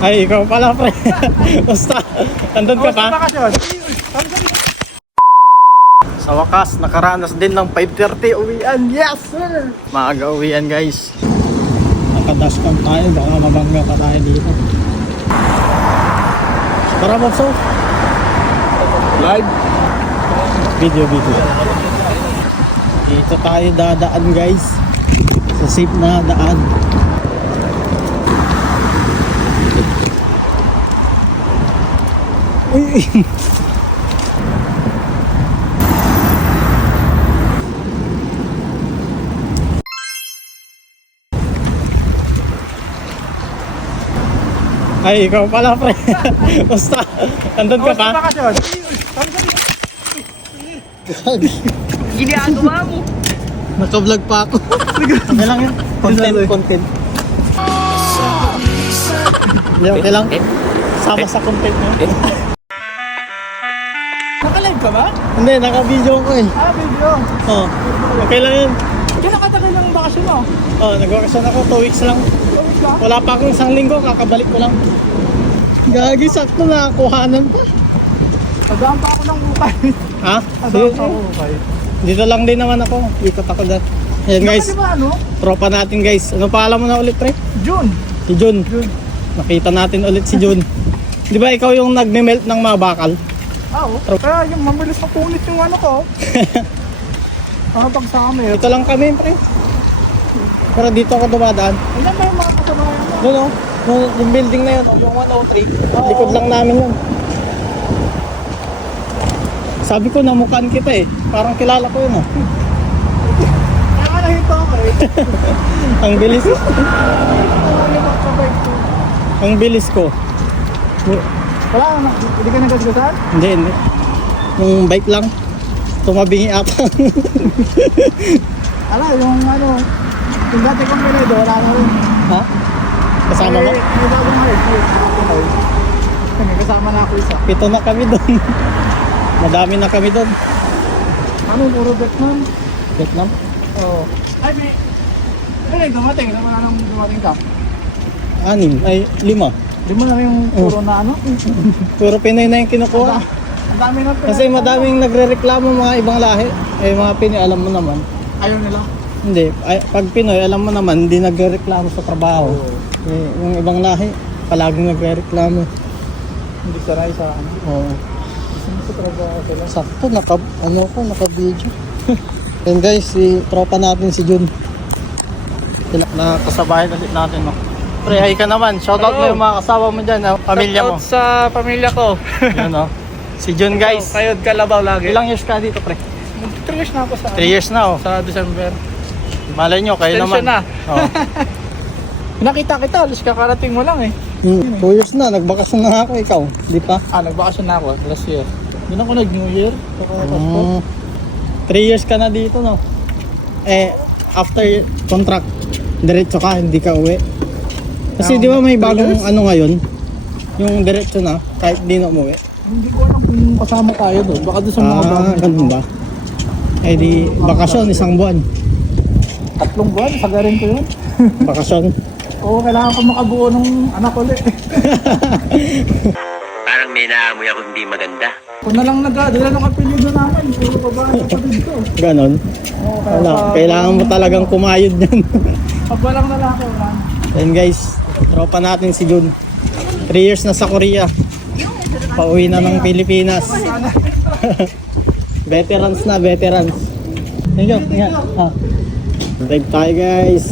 Ay, ikaw pala, pre. Basta, andun ka pa. Sa wakas, nakaranas din ng 5:30 uwian. Yes, sir! Maaga uwian, guys. Nakadashcam tayo, baka mabangga pa tayo dito. Tara, Mopso. Live? Video. Dito tayo dadaan, guys. Sa safe na daan. Uy. Ay, ikaw pala, pre. Basta, andun ka pa. Ginagawa mo. Naka-vlog pa ako. Okay lang yun. Content. Hindi, okay lang. Sama sa content mo. Naka-live ka ba? Hindi, naka-video ko eh. Video. Oh, okay lang yun. Kaya nakatagal lang ang bakasyon mo? Oh, nag-vacation ako 2 weeks lang. Tawid ka? Wala pa akong 1 linggo, kakabalik ko lang. Gagi, sakto na kuhanan pa. Padaan pa ako ng ukay. Ha? Padaan pa ako ukay. Dito lang din naman ako. Ikot ako dyan. Ayan guys, Di ba ano? tropa natin guys. Ano paalam mo na ulit, pre? June. Si Jun. Nakita natin ulit si Jun. Di ba ikaw yung nagme-melt ng mga bakal? Oo. Kaya yung mabilis na punit yung ano ko. Para pag sa amin. Dito lang kami, pre. Pero dito ako dumadaan. Ayan ba yung mga kasabayan mo? Doon oh. Yung building na yun, yung 103. Likod lang namin yun. Sabi ko, namukhaan kita eh. Parang kilala ko yun oh. Kaya ka nahinto ako eh. Ang bilis. Yung magkabike ko. Ang bilis ko. Wala, hindi ka nagasgasan? Hindi. Yung bike lang. Tumabingi ata. Ala, yung ano, yung dati kong pinedo, wala na rin. Ha? Kasama mo? May bagong hire. May kasama na ako isa. 7 na kami doon. Madami na kami doon. Ano, puro Vietnam? Vietnam? Oo. Ay, may... Ano yung dumating? Ano na nang dumating ka? 6. Ay, 5. Di mo na rin yung puro na ano? Puro Pinoy na yung kinukuha. Ang dami na Kasi madaming nagre-reklamo mga ibang lahi. Eh mga Pinoy, alam mo naman. Ayaw nila. Hindi. Pag Pinoy, alam mo naman, hindi nagre-reklamo sa trabaho. Eh, yung ibang lahi, palaging nagre-reklamo. Hindi saray sa ano. Oo. Gusto mo sa trabaho sila. Sakto, naka-video. And guys, si tropa natin si Jun. Nakasabayan ulit natin, no? Pre, hi ka naman. Shoutout mo yung mga kasama mo dyan, pamilya mo. Shoutout sa pamilya ko. Yun, no? Si Jun, guys. Kayod Kalabaw lagi. Ilang years ka dito, pre? 3 years na ako sa 3 years na, oh. Sa December. Malay nyo, kayo naman. Extension na. Oh. Nakita kita, alis kakarating mo lang eh. 2 years na, nagbakasyon na ako, ikaw. Di pa? Nagbakasyon na ako last year. Doon ako nag-New Year. Pasko. 3 years ka na dito, no? Eh, after contract, diretso ka, hindi ka uwi. Kasi di ba may bagong ano ngayon? Yung diretso na, kahit di na umuwi. Hindi ko alam kung kasama tayo doon. Baka doon sa mga bagong Ganun ba? Eh di, bakasyon, 1 buwan. 3 buwan, pagarin ko yun. Bakasyon. Oo, kailangan ko makabuo ng anak ulit. Parang may naamoy ako hindi maganda. Kung na lang nagdala ng apelyido namin, puro babae kapatid ko. Ganon. Oo, Wala, kailangan mo talagang kumayod yan. Pag walang lalaki, wala. And guys, tropa natin si Jun. 3 years na sa Korea. Pauwi na ng Pilipinas. Veterans na, veterans. Thank you. Ha. Drive tayo guys.